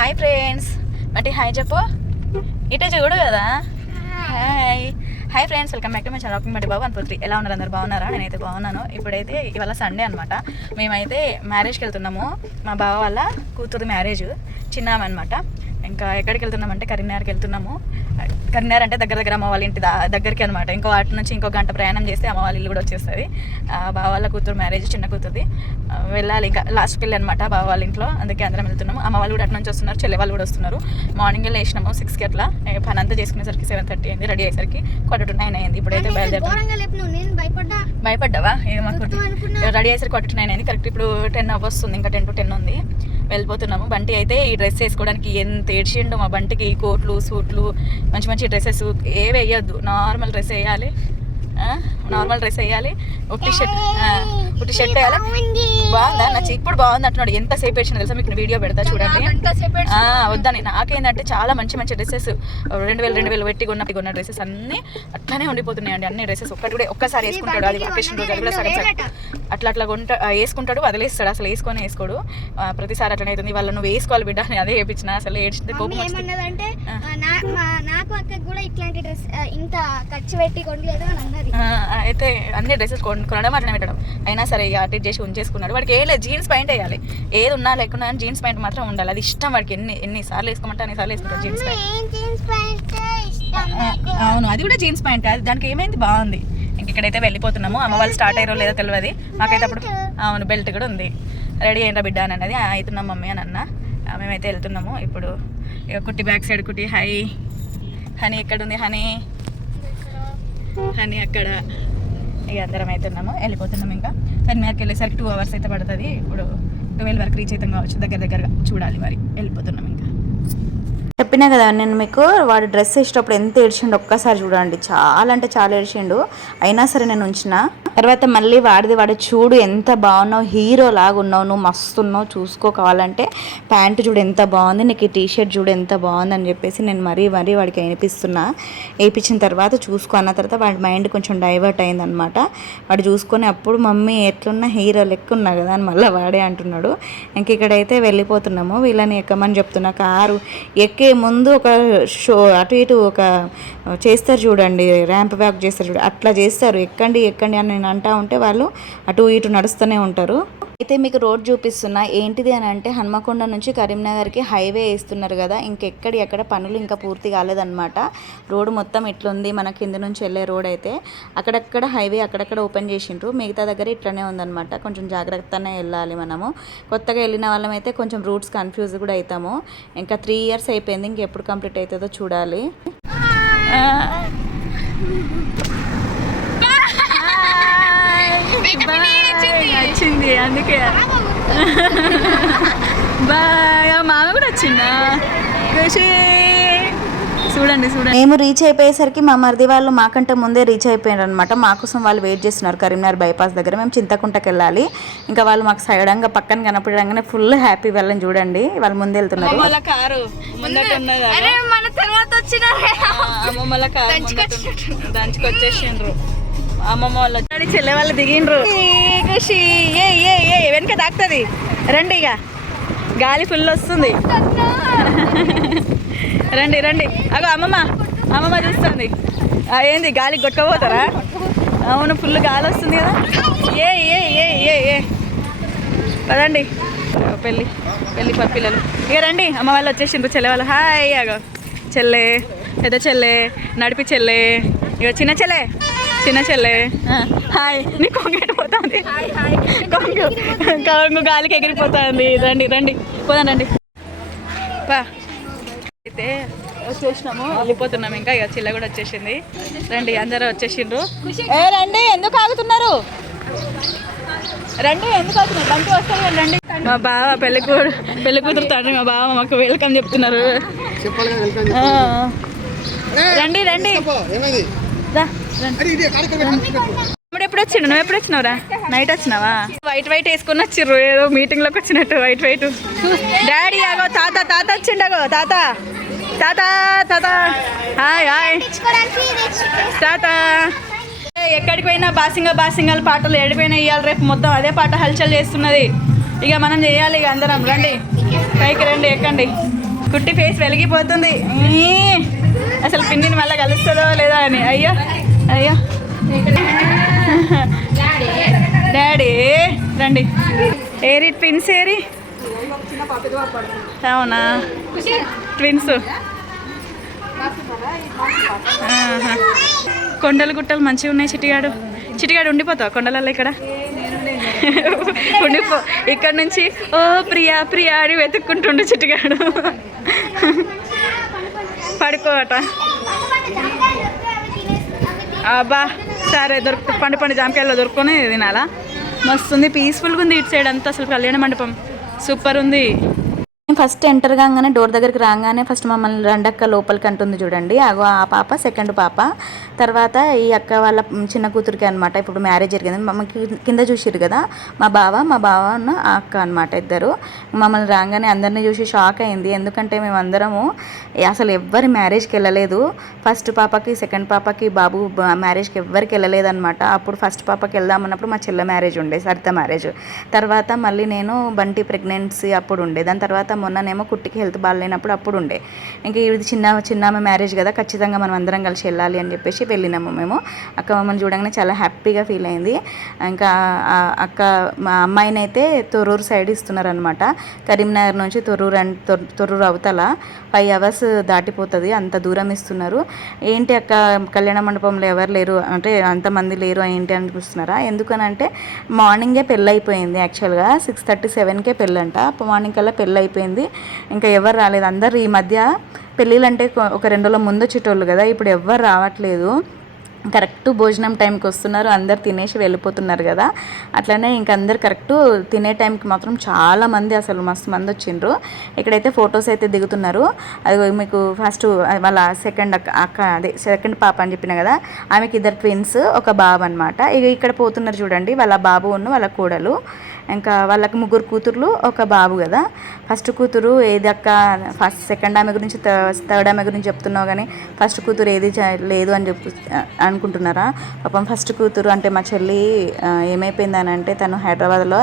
Hi friends, అంటే hi చెప్పు, ఇటే చూడు కదా. Hi friends, welcome back to my channel rocking బట్టి బాబు 143. ఎలా ఉన్నారు అందరు? బాగున్నారా? నేనైతే బాగున్నాను. ఇప్పుడైతే ఇవాళ సండే అనమాట. మేమైతే మ్యారేజ్కి వెళ్తున్నాము. మా బావ వాళ్ళ కూతురు మ్యారేజ్, చిన్నామె అనమాట. ఇంకా ఎక్కడికి వెళ్తున్నామంటే కరీంనగర్కి వెళ్తున్నాము. కరీంనగర్ అంటే దగ్గర అమ్మ వాళ్ళ ఇంటి దగ్గరికి అనమాట. ఇంకో అటు నుంచి ఇంకో గంట ప్రయాణం చేస్తే అమ్మ వాళ్ళ ఇల్లు కూడా వచ్చేస్తుంది. బావ వాళ్ళ కూతురు మ్యారేజ్, చిన్న కూతురుది. వెళ్ళాలి, ఇంకా లాస్ట్ పెళ్ళి అనమాట బావ వాళ్ళ ఇంట్లో. అందుకే అందరం వెళ్తున్నాము. అమ్మ వాళ్ళు కూడా అటు నుంచి వస్తున్నారు, చెల్లె వాళ్ళు కూడా వస్తున్నారు. మార్నింగ్ లేచినాము 6కి అట్లా. పని అంతా చేసుకునేసరికి 7:30 అయింది. రెడీ అయ్యేసరికి 8:45 అయింది. ఇప్పుడైతే భయపడ్డావా? మాకు రెడీ అయ్యేసరికి 8:45 అయింది. కరెక్ట్ ఇప్పుడు 10 వస్తుంది, ఇంకా 10 to 10 ఉంది. వెళ్ళిపోతున్నాము. బంటి అయితే ఈ డ్రెస్ వేసుకోవడానికి ఎంత ఏడ్చిండు. మా బంటికి కోట్లు, సూట్లు, మంచి మంచి డ్రెస్సెస్ ఏవి వేయద్దు, నార్మల్ డ్రెస్ వేయాలి. ఉట్టి షర్ట్ వేయాలి. బాగుందా? నాకు ఇప్పుడు బాగుంది అంటున్నాడు. ఎంతసేపు వేసిన తెలుసా? మీకు వీడియో పెడతా చూడండి. వద్దని నాకేందంటే చాలా మంచి మంచి డ్రెస్సెస్ 2000 పెట్టి కొన్న డ్రెస్సెస్ అన్నీ అట్లానే ఉండిపోతున్నాయండి. అన్ని డ్రెస్సెస్ ఒక్కసారి వేసుకుంటాడు. అది అకేషన్ రోజు అది కూడా సగం అట్లా వేసుకుంటాడు, వదిలేస్తాడు. అసలు వేసుకోడు. ప్రతిసారి అట్లనే అవుతుంది. వాళ్ళు నువ్వు వేసుకోవాలి బిడ్డ అని అదే వేయించిన. అసలు ఏడ్చింది, కోపం వచ్చింది. అయితే అన్ని డ్రెస్సెస్ కొనడం అట్లనే పెట్టడం. అయినా సరే ఇక అటు చేసి ఉంచేసుకున్నాడు. వాడికి ఏం లేదు, జీన్స్ ప్యాంట్ వేయాలి. ఏది ఉన్నా లేకున్నా జీన్స్ ప్యాంట్ మాత్రం ఉండాలి. అది ఇష్టం వాడికి. ఎన్నిసార్లు వేసుకోమంటే అన్నిసార్లు వేసుకుంటాడు జీన్స్ ప్యాంట్. అవును, అది కూడా జీన్స్ ప్యాంట్. అది దానికి ఏమైంది, బాగుంది. ఇక్కడైతే వెళ్ళిపోతున్నాము. అమ్మ వాళ్ళు స్టార్ట్ అయ్యారో లేదో తెలియదు. మాకైతే అప్పుడు అవును బెల్ట్ కూడా ఉంది. రెడీ అయ్యిందా బిడ్డ అని అన్నది. అవుతున్నాం మమ్మీ అని అన్న. మేమైతే వెళ్తున్నాము ఇప్పుడు. ఇక కుట్టి బ్యాక్ సైడ్ కుట్టి. హనీ ఎక్కడుంది? హనీ అక్కడ. ఇక అందరం అవుతున్నాము, వెళ్ళిపోతున్నాము. ఇంకా కరీంనగర్కి వెళ్ళేసరికి 2 hours అయితే పడుతుంది. ఇప్పుడు 12 వరకు రీచ్ అవుతాం కావచ్చు. దగ్గరగా చూడాలి. మరి వెళ్ళిపోతున్నాం. ఇంకా చెప్పినా కదా నేను మీకు, వాడు డ్రెస్ వేసేటప్పుడు ఎంత ఏడ్చిండు ఒక్కసారి చూడండి. చాలా అంటే చాలా ఏడ్చిండు. అయినా సరే నేను ఉంచిన. తర్వాత మళ్ళీ వాడు చూడు ఎంత బాగున్నావు, హీరో లాగా ఉన్నావు, నువ్వు మస్తున్నావు, చూసుకో. కావాలంటే ప్యాంటు చూడు ఎంత బాగుంది, నీకు ఈ టీషర్ట్ చూడు ఎంత బాగుంది అని చెప్పేసి నేను మరీ వాడికి వేయించిన తర్వాత చూసుకో అన్న తర్వాత వాడి మైండ్ కొంచెం డైవర్ట్ అయిందనమాట. వాడు చూసుకొని అప్పుడు మమ్మీ ఎట్లున్నా హీరో లెక్క ఉన్నా కదా అని మళ్ళీ వాడే అంటున్నాడు. ఇంక ఇక్కడైతే వెళ్ళిపోతున్నాము. వీళ్ళని ఎక్కమని చెప్తున్నా. కారు ఎక్కే ముందు ఒక షో అటు ఇటు ఒక చేస్తారు చూడండి, ర్యాంప్ వాక్ చేస్తారు చూడండి, అట్లా చేస్తారు. ఎక్కండి అని నేను అంటా ఉంటే వాళ్ళు అటు ఇటు నడుస్తూనే ఉంటారు. అయితే మీకు రోడ్ చూపిస్తున్నా. ఏంటిది అని అంటే హన్మకొండ నుంచి కరీంనగర్కి హైవే వేస్తున్నారు కదా. ఎక్కడ పనులు ఇంకా పూర్తి కాలేదన్నమాట. రోడ్డు మొత్తం ఇట్లుంది. మన కింద నుంచి వెళ్ళే రోడ్ అయితే అక్కడక్కడ హైవే అక్కడక్కడ ఓపెన్ చేసిండ్రు. మిగతా దగ్గర ఇట్లనే ఉందన్నమాట. కొంచెం జాగ్రత్తగానే వెళ్ళాలి మనము. కొత్తగా వెళ్ళిన వాళ్ళం అయితే కొంచెం రూట్స్ కన్ఫ్యూజ్ కూడా అవుతాము. ఇంకా 3 years అయిపోయింది. ఇంకెప్పుడు కంప్లీట్ అవుతుందో చూడాలి. వచ్చింది అందుకే బాయ్. మామ కూడా వచ్చిందా? ఖుషి చూడండి. మేము రీచ్ అయిపోయేసరికి మా మరిది వాళ్ళు మాకంటే ముందే రీచ్ అయిపోయారు అనమాట. మా కోసం వాళ్ళు వెయిట్ చేస్తున్నారు కరీంనగర్ బైపాస్ దగ్గర. మేము చింతకుంటకి వెళ్ళాలి. ఇంకా వాళ్ళు మాకు సడన్గా పక్కన కనపడంగానే ఫుల్ హ్యాపీ. వాళ్ళని చూడండి, వాళ్ళు ముందు వెళ్తున్నారు. కారు దంచుకొచ్చేసిండ్రు. అమ్మమ్మ వాళ్ళు చెల్లె వాళ్ళు దిగిండ్రు. ఖుషి వెనక దాక్తుంది. రండి, ఇక గాలి ఫుల్ వస్తుంది. రండి అగో అమ్మమ్మ చూస్తుంది. ఏంది గాలి కొట్టుకోపోతారా? అవును, ఫుల్ గాలి వస్తుంది కదా. ఏ పదండి. పెళ్ళి పిల్లలు ఇక రండి. అమ్మ వాళ్ళు వచ్చేసిండ్రు, చెల్లె వాళ్ళు. హాయ్. అగో చెల్లె, పెద్ద చెల్లె, నడిపి చెల్లె, ఇక చిన్న చెల్లె. హాయ్. నీ కొంగెట్టిపోతుంది, కొంగు గాలికి ఎగిరిపోతుంది. రండి పోదాండి. అయితే వచ్చేసినాము, వెళ్ళిపోతున్నాము. ఇంకా ఇక చెల్లె కూడా వచ్చేసింది. రండి, అందరూ వచ్చేసిండ్రు. రండి, ఎందుకు ఆగుతున్నారు? బండి వస్తారు. రండి. మా బావ పెళ్లి కూతురు తండ్రి మా బావ మాకు వెల్కమ్ చెప్తున్నారు. రండి. తమ్ముడు ఎప్పుడు వచ్చిండు? నువ్వు ఎప్పుడు వచ్చినావురా? నైట్ వచ్చినావా? వైట్ వేసుకొని వచ్చిర్రు, ఏదో మీటింగ్ లోకి వచ్చినట్టు. White daddy. అగో తాత వచ్చిండగో. తాత హాయ్ తాత. ఎక్కడికి పోయినా బాసింగాలు పాటలు ఏడిపోయినా ఇవ్వాలి. రేపు మొత్తం అదే పాట హల్చల్ చేస్తున్నది. ఇక మనం చేయాలి. ఇక అందరం రండి, పైకి రండి, ఎక్కండి. కుట్టి ఫేస్ వెలిగిపోతుంది. అసలు పిన్నిని మళ్ళీ కలుస్తుందో లేదా అని. అయ్యో అయ్యో డాడీ రండి. ఏరి ట్విన్స్ ఏరి? అవునా ట్విన్స్. కొండలు గుట్టలు మంచిగా ఉన్నాయి. చిటిగాడు ఉండిపోతావు కొండలలో? ఇక్కడ ఉండిపో. ఇక్కడ నుంచి ఓ ప్రియా ప్రియా అని వెతుక్కుంటుండు చిటిగాడు. పడుకోవట. అబ్బా సరే పండు జామకాయల్లో దొరుకుని తినాలా? మస్తుంది, పీస్ఫుల్గా ఉంది ఇటు సైడ్ అంతా. అసలు కళ్యాణ మండపం సూపర్ ఉంది. ఫస్ట్ ఎంటర్ కాగానే డోర్ దగ్గరికి రాగానే ఫస్ట్ మమ్మల్ని రెండక్క లోపలికి అంటుంది చూడండి. అగో ఆ పాప సెకండ్ పాప. తర్వాత ఈ అక్క వాళ్ళ చిన్న కూతురికి అనమాట. ఇప్పుడు మ్యారేజ్ జరిగింది. మమ్మల్ని కింద చూసిరు కదా మా బావ ఆ అక్క అనమాట ఇద్దరు. మమ్మల్ని రాగానే అందరినీ చూసి షాక్ అయింది. ఎందుకంటే మేము అందరము అసలు ఎవ్వరి మ్యారేజ్కి వెళ్ళలేదు. ఫస్ట్ పాపకి సెకండ్ పాపకి బాబు మ్యారేజ్కి ఎవ్వరికి వెళ్ళలేదన్నమాట. అప్పుడు ఫస్ట్ పాపకి వెళ్దామన్నప్పుడు మా చెల్లె మ్యారేజ్ ఉండే, సరిత మ్యారేజ్. తర్వాత మళ్ళీ నేను బంటి ప్రెగ్నెన్సీ అప్పుడు ఉండే. దాని తర్వాత మొన్ననేమో కుట్టికి హెల్త్ బాగాలేనప్పుడు అప్పుడు ఉండే. ఇంకా ఇది చిన్న మ్యారేజ్ కదా, ఖచ్చితంగా మనం అందరం కలిసి వెళ్ళాలి అని చెప్పేసి వెళ్ళినాము మేము. అక్క మమ్మల్ని చూడగానే చాలా హ్యాపీగా ఫీల్ అయింది. ఇంకా అక్క మా అమ్మాయిని అయితే తొర్రూరు సైడ్ ఇస్తున్నారనమాట. కరీంనగర్ నుంచి తొర్రూరు అవతల 5 hours దాటిపోతుంది, అంత దూరం ఇస్తున్నారు. ఏంటి అక్క కళ్యాణ మండపంలో ఎవరు లేరు అంటే అంతమంది లేరు ఏంటి అని చూస్తున్నారా? ఎందుకనంటే మార్నింగే పెళ్ళి అయిపోయింది. యాక్చువల్గా 6:30, 7కే పెళ్ళంట. మార్నింగ్ కల్లా పెళ్ళి అయిపోయింది. ఇంకా ఎవరు రాలేదు. అందరు ఈ మధ్య పెళ్ళిళ్ళంటే ఒక 2 రోజుల ముందు వచ్చేటోళ్ళు కదా, ఇప్పుడు ఎవ్వరు రావట్లేదు. కరెక్ట్ భోజనం టైంకి వస్తున్నారు, అందరు తినేసి వెళ్ళిపోతున్నారు కదా. అట్లనే ఇంక అందరు కరెక్ట్ తినే టైంకి మాత్రం చాలామంది, అసలు మస్తు మంది వచ్చిండ్రు. ఇక్కడైతే ఫొటోస్ అయితే దిగుతున్నారు. అది మీకు ఫస్ట్ వాళ్ళ సెకండ్ పాప అని చెప్పిన కదా, ఆమెకి 2 twins, ఒక బాబు అనమాట. ఇక ఇక్కడ పోతున్నారు చూడండి, వాళ్ళ బాబు వాళ్ళ కోడలు. ఇంకా వాళ్ళకి 3 కూతుర్లు, ఒక బాబు కదా. ఫస్ట్ కూతురు ఏది అక్క? ఫస్ట్ సెకండ్ ఆమె గురించి థర్డ్ ఆమె గురించి చెప్తున్నావు కానీ ఫస్ట్ కూతురు ఏది లేదు అని అనుకుంటున్నారా? పాపం ఫస్ట్ కూతురు అంటే మా చెల్లి ఏమైపోయిందని అంటే, తను హైదరాబాద్లో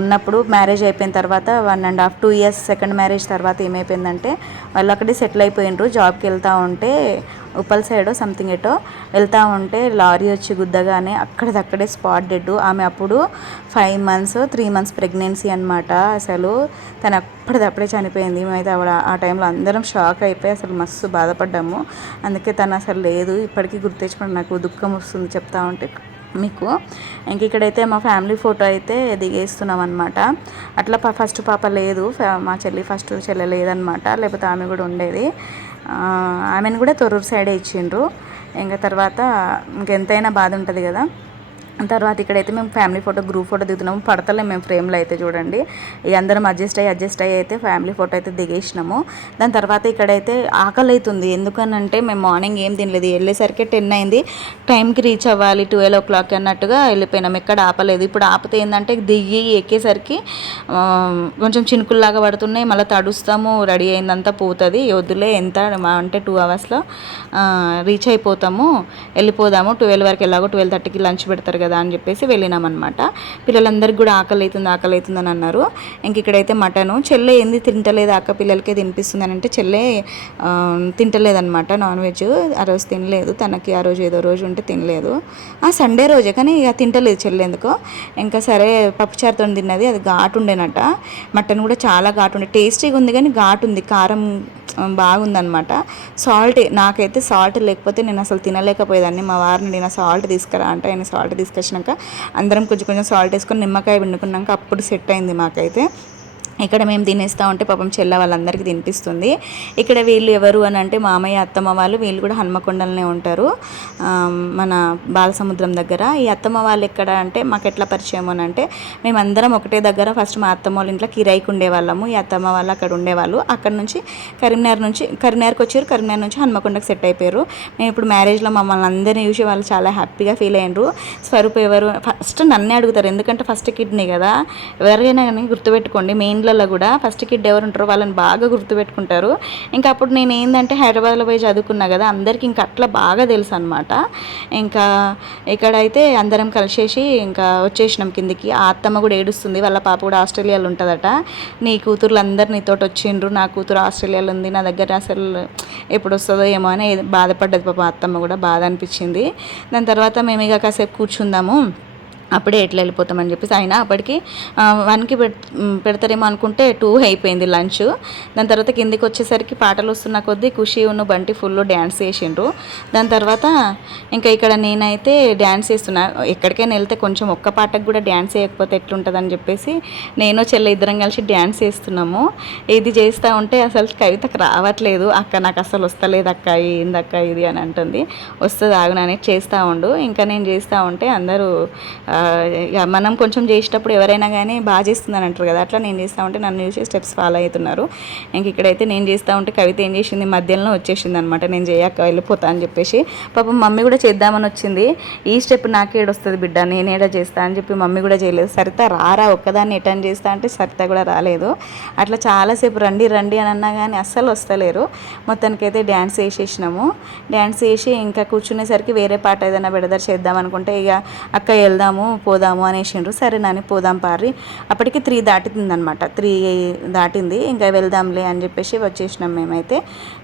ఉన్నప్పుడు మ్యారేజ్ అయిపోయిన తర్వాత 1.5 2 years సెకండ్ మ్యారేజ్ తర్వాత ఏమైపోయిందంటే, వాళ్ళు అక్కడే సెటిల్ అయిపోయినరు. జాబ్కి వెళ్తూ ఉంటే ఉప్పల్ సైడ్ సంథింగ్ ఎటో వెళ్తూ ఉంటే లారీ వచ్చి గుద్దగానే అక్కడే స్పాట్ డెడ్. ఆమె అప్పుడు 5 months 3 months ప్రెగ్నెన్సీ అనమాట. అసలు తను అప్పటిదప్పుడే చనిపోయింది. మేమైతే ఆ టైంలో అందరం షాక్ అయిపోయి అసలు మస్తు బాధపడ్డాము. అందుకే తను అసలు లేదు. ఇప్పటికీ గుర్తు తెచ్చుకోండి, నాకు దుఃఖం వస్తుంది చెప్తా ఉంటే మీకు. ఇంక ఇక్కడైతే మా ఫ్యామిలీ ఫోటో అయితే దిగేస్తున్నాం అనమాట. అట్లా ఫస్ట్ పాప లేదు, మా ఫస్ట్ చెల్లె లేదనమాట, లేకపోతే ఆమె కూడా ఉండేది. ఆమెను కూడా తొర్రూరు సైడే ఇచ్చిండ్రు. ఇంకా తర్వాత ఇంకెంతైనా బాధ ఉంటుంది కదా. తర్వాత ఇక్కడైతే మేము ఫ్యామిలీ ఫోటో గ్రూప్ ఫోటో దిగుతున్నాము. పడతలేము మేము ఫ్రేమ్లో అయితే చూడండి. ఇక అందరం అడ్జస్ట్ అయ్యి అయితే ఫ్యామిలీ ఫోటో అయితే దిగేసినాము. దాని తర్వాత ఇక్కడైతే ఆకలి అవుతుంది. ఎందుకనంటే మేము మార్నింగ్ ఏం తినలేదు, వెళ్ళేసరికి 10 అయింది. టైంకి రీచ్ అవ్వాలి 12 o'clock అన్నట్టుగా వెళ్ళిపోయినాం. ఎక్కడ ఆపలేదు. ఇప్పుడు ఆపితే ఏంటంటే దిగి ఎక్కేసరికి కొంచెం చినుకుల్లాగా పడుతున్నాయి, మళ్ళీ తడుస్తాము, రెడీ అయిందంతా పోతుంది. వద్దులే ఎంత అంటే 2 hours రీచ్ అయిపోతాము, వెళ్ళిపోదాము. 12 వరకు ఎలాగో 12:30కి లంచ్ పెడతారు కదా అని చెప్పేసి వెళ్ళినామన్నమాట. పిల్లలందరికీ కూడా ఆకలి అవుతుంది అని అన్నారు. ఇంక ఇక్కడైతే మటను. చెల్లె ఏంది తింటలేదు, అక్క పిల్లలకే తినిపిస్తుంది అని అంటే చెల్లె తింటలేదన్నమాట నాన్ వెజ్. ఆ రోజు తినలేదు, తనకి ఆ రోజు ఏదో రోజు ఉంటే తినలేదు. సండే రోజే, కానీ ఇక తింటలేదు చెల్లె ఎందుకో. ఇంకా సరే పప్పుచారుతో తిన్నది, అది ఘాటు ఉండేనట. మటన్ కూడా చాలా ఘాటు ఉండే, టేస్టీగా ఉంది కానీ ఘాటు ఉంది, కారం బాగుందనమాట. సాల్ట్, నాకైతే సాల్ట్ లేకపోతే నేను అసలు తినలేకపోయేదాన్ని. మా వారిని నేను సాల్ట్ తీసుకురా అంటే ఆయన సాల్ట్ తీసుకొచ్చినాక అందరం కొంచెం సాల్ట్ వేసుకొని నిమ్మకాయ పిండుకున్నాక అప్పుడు సెట్ అయింది మాకైతే. ఇక్కడ మేము తినేస్తూ ఉంటే పాపం చెల్ల వాళ్ళందరికీ తినిపిస్తుంది. ఇక్కడ వీళ్ళు ఎవరు అని అంటే మామయ్య అత్తమ్మ వాళ్ళు, వీళ్ళు కూడా హన్మకొండలనే ఉంటారు, మన బాలసముద్రం దగ్గర. ఈ అత్తమ్మ వాళ్ళు ఎక్కడ అంటే మాకు ఎట్లా పరిచయం అని అంటే, మేమందరం ఒకటే దగ్గర ఫస్ట్ మా అత్తమ్మ వాళ్ళ ఇంట్లో కిరాయికి ఉండేవాళ్ళము. ఈ అత్తమ్మ వాళ్ళు అక్కడ ఉండేవాళ్ళు. అక్కడ నుంచి కరీంనగర్కి వచ్చారు, కరీంనగర్ నుంచి హన్మకొండకి సెట్ అయిపోయారు. మేము ఇప్పుడు మ్యారేజ్లో మమ్మల్ని అందరినీ చూసి వాళ్ళు చాలా హ్యాపీగా ఫీల్ అయ్యారు. స్వరూప్ ఎవరు ఫస్ట్ నన్నే అడుగుతారు, ఎందుకంటే ఫస్ట్ కిడ్నీ కదా. ఎవరైనా కానీ గుర్తుపెట్టుకోండి, మెయిన్ ఫోన్లలో కూడా ఫస్ట్ కిడ్ ఎవరు ఉంటారో వాళ్ళని బాగా గుర్తుపెట్టుకుంటారు. ఇంకా అప్పుడు నేను ఏంటంటే హైదరాబాద్లో పోయి చదువుకున్నా కదా, అందరికీ ఇంకా అట్లా బాగా తెలుసు అనమాట. ఇంకా ఇక్కడైతే అందరం కలిసేసి ఇంకా వచ్చేసినాం కిందికి. ఆ అత్తమ్మ కూడా ఏడుస్తుంది, వాళ్ళ పాప కూడా ఆస్ట్రేలియాలో ఉంటుందట. నీ కూతుర్లు అందరు నీతోటి వచ్చిండ్రు, నా కూతురు ఆస్ట్రేలియాలో ఉంది, నా దగ్గర అసలు ఎప్పుడు వస్తుందో ఏమో అని బాధపడ్డది పాప. అత్తమ్మ కూడా బాధ అనిపించింది. దాని తర్వాత మేము ఇక కాసేపు కూర్చుందాము, అప్పుడే ఎట్లా వెళ్ళిపోతామని చెప్పేసి. అయినా అప్పటికి 1కి పెడతారేమో అనుకుంటే 2 అయిపోయింది లంచ్. దాని తర్వాత కిందికి వచ్చేసరికి పాటలు వస్తున్న కొద్దీ ఖుషి ఉన్న బంటి ఫుల్ డ్యాన్స్ చేసిండ్రు. దాని తర్వాత ఇంకా ఇక్కడ నేనైతే డ్యాన్స్ చేస్తున్నా. ఎక్కడికైనా వెళ్తే కొంచెం ఒక్క పాటకు కూడా డ్యాన్స్ చేయకపోతే ఎట్లుంటుందని చెప్పేసి నేను చెల్లె ఇద్దరం కలిసి డ్యాన్స్ చేస్తున్నాము. ఇది చేస్తూ ఉంటే అసలు కవితకు రావట్లేదు. అక్క నాకు అసలు వస్తలేదు అక్క, ఏందక్క ఇది అని అంటుంది. వస్తుంది ఆగునని చేస్తూ ఉండు. ఇంకా నేను చేస్తూ ఉంటే అందరూ మనం కొంచెం చేసేటప్పుడు ఎవరైనా కానీ బాగా చేస్తుందని అంటారు కదా, అట్లా నేను చేస్తూ ఉంటే నన్ను చూసి స్టెప్స్ ఫాలో అవుతున్నారు. ఇంక ఇక్కడైతే నేను చేస్తూ ఉంటే కవిత ఏం చేసింది, మధ్యలో వచ్చేసింది అనమాట. నేను చేయక వెళ్ళిపోతా అని చెప్పేసి. పాపం మమ్మీ కూడా చేద్దామని వచ్చింది. ఈ స్టెప్ నాకేడ వస్తుంది బిడ్డ, నేనేడా చేస్తా అని చెప్పి మమ్మీ కూడా చేయలేదు. సరిత రారా ఒక్కదాన్ని ఎటర్న్ చేస్తా అంటే సరిత కూడా రాలేదు. అట్లా చాలాసేపు రండి రండి అని అన్నా కానీ అస్సలు వస్తలేరు. మొత్తానికైతే డ్యాన్స్ వేసేసినాము. డ్యాన్స్ వేసి ఇంకా కూర్చునేసరికి వేరే పాట ఏదైనా బెడదర్ చేద్దాం అనుకుంటే ఇక అక్క వెళ్దాము పోదాము అనేసిండ్రు. సరే నాని పోదాం పారి. అప్పటికి 3 దాటిందనమాట. 3 దాటింది. ఇంకా వెళ్దాంలే అని చెప్పేసి వచ్చేసినాం మేమైతే.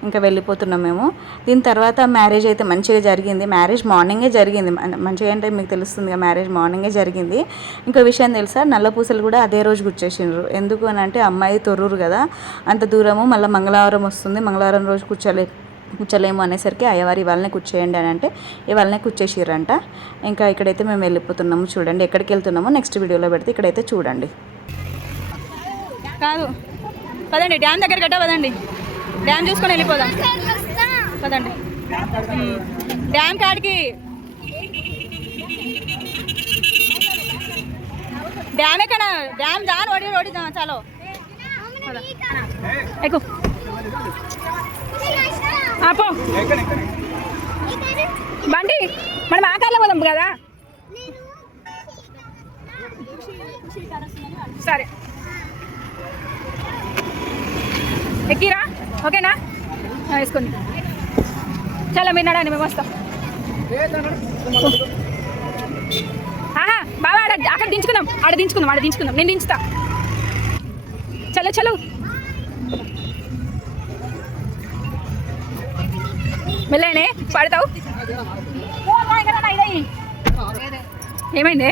ఇంకా వెళ్ళిపోతున్నాం మేము. దీని తర్వాత మ్యారేజ్ అయితే మంచిగా జరిగింది. మ్యారేజ్ మార్నింగే జరిగింది. మంచిగా అంటే మీకు తెలుస్తుంది, మ్యారేజ్ మార్నింగే జరిగింది. ఇంకో విషయం తెలుసా, నల్ల పూసలు కూడా అదే రోజు గుచ్చేసిండ్రు. ఎందుకు అని అంటే అమ్మాయి తొర్రూరు కదా, అంత దూరము, మళ్ళీ మంగళవారం వస్తుంది, మంగళవారం రోజు కూర్చోలేము అనేసరికి అయ్యవారు ఇవాళనే కూర్చోయండి అని అంటే ఇవాళనే కూర్చేసిర్రంట. ఇంకా ఇక్కడైతే మేము వెళ్ళిపోతున్నాము. చూడండి ఎక్కడికి వెళ్తున్నామో నెక్స్ట్ వీడియోలో పెడితే ఇక్కడైతే చూడండి. కాదు పదండి, డ్యామ్ దగ్గర గట్ట పదండి, డ్యామ్ చూసుకొని వెళ్ళిపోదాం పదండి. డ్యామ్ కాడికి, డ్యామ్ ఎక్కడ, డ్యామ్ దాని ఓడి చాలో ఎక్కువ ఆపో బండి, మనం ఆ కార్లో పోదాం కదా. సరే ఎక్కిరా, ఓకేనా, వేసుకోండి. చాలా మీరు నడండి, మేము వస్తాం. బాబా అక్కడ దించుకుందాం, ఆడ దించుకుందాం, నేను దించుతా. చలో మెల్లనే పడతావు. ఏమైంది?